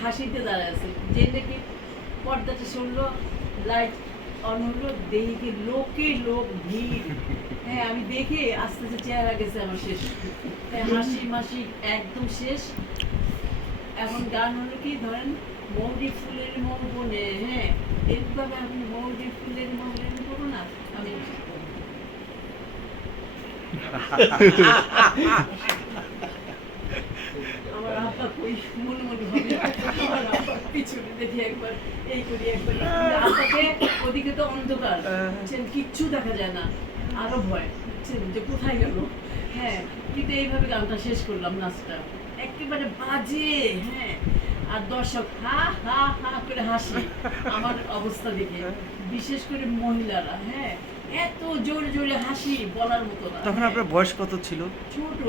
হাসিতে দাঁড়ায় আছে। যে নাকি পর্দাটা শুনলো লাইট অন হলো, দেখি লোকে লোক ভিড়। হ্যাঁ আমি দেখে আস্তে আস্তে চেহারা গেছে আমার শেষ। হাসি মাসি একদম শেষ। এখন গান হলো কি ধরেন, মৌরি ফুলের মৌ বনে হ্যাঁ এরকমভাবে আপনি মৌরি ফুলের মৌ করব না, আমি মনে মনে হবে। পিছনে দেখি একবার এই করি একবার ওদিকে তো অন্ধকার কিচ্ছু দেখা যায় না। আরও ভয় যে কোথায় গেল? হ্যাঁ কিন্তু এইভাবে গানটা শেষ করলাম নাচটা। একেবারে বাজে হ্যাঁ। আর দর্শক হা হা হা করে হাসি আমার অবস্থা দেখে। বিশেষ করে মহিলারা হ্যাঁ। এত জোরে জোরে হাসি বলার মতো না তখন আপনার বয়স কত ছিল? ছোট।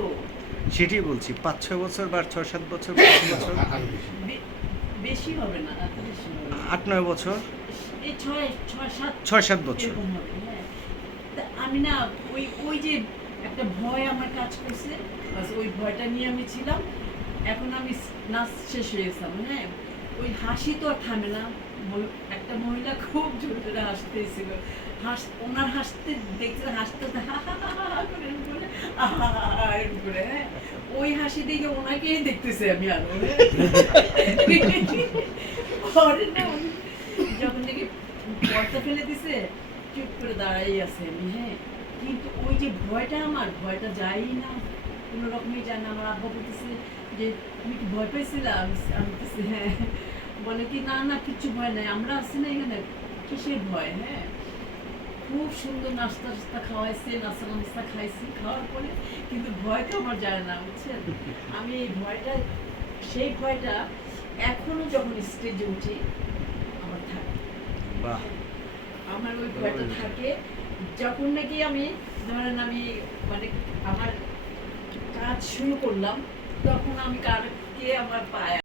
সেটি বলছি পাঁচ ছয় বছর বা ছয় সাত বছর পাঁচ বছর বেশি হবে না। আট নয় বছর ছয় সাত বছর হ্যাঁ আমি না ওই ওই যে একটা ভয় আমার কাজ করছে ওই ভয়টা নিয়ে আমি ছিলাম এখন আমি নাচ শেষ হয়ে গেছিলাম হ্যাঁ ওই হাসি তো আর থামে না একটা মহিলা খুব জোরে জোরে হাসতেছিল হাস ওনার হাসতে দেখছে হাসতে হা হা হা করে এরকম করে হ্যাঁ? ওই হাসি দেখে ওনাকেই দেখতেছি আমি আরও। পরে না যখন দেখি পর্দা ফেলে দিছে, চুপ করে দাঁড়াই আছে আমি হ্যাঁ? কিন্তু ওই যে ভয়টা আমার, ভয়টা যাই না। কোনো রকমই যায় না, আমার আব্বা বলতেছে যে, তুমি কি ভয় পেয়েছিলা? আমি হ্যাঁ। বলে কি, না না, কিচ্ছু ভয় নাই, আমরা আছি না এখানে, কিসের ভয়? হ্যাঁ? খুব সুন্দর নাস্তা টাস্তা খাওয়াইছে নাস্তা নাস্তা খাইছি খাওয়ার পরে কিন্তু ভয় তো আমার যায় না বুঝছেন? আমি এই ভয়টা সেই ভয়টা এখনও যখন স্টেজে উঠি আমার থাকে। বাহ। আমার ওই ভয়টা থাকে যখন নাকি আমি ধরেন আমি মানে আমার কাজ শুরু করলাম তখন আমি কারকে আমার পায়ে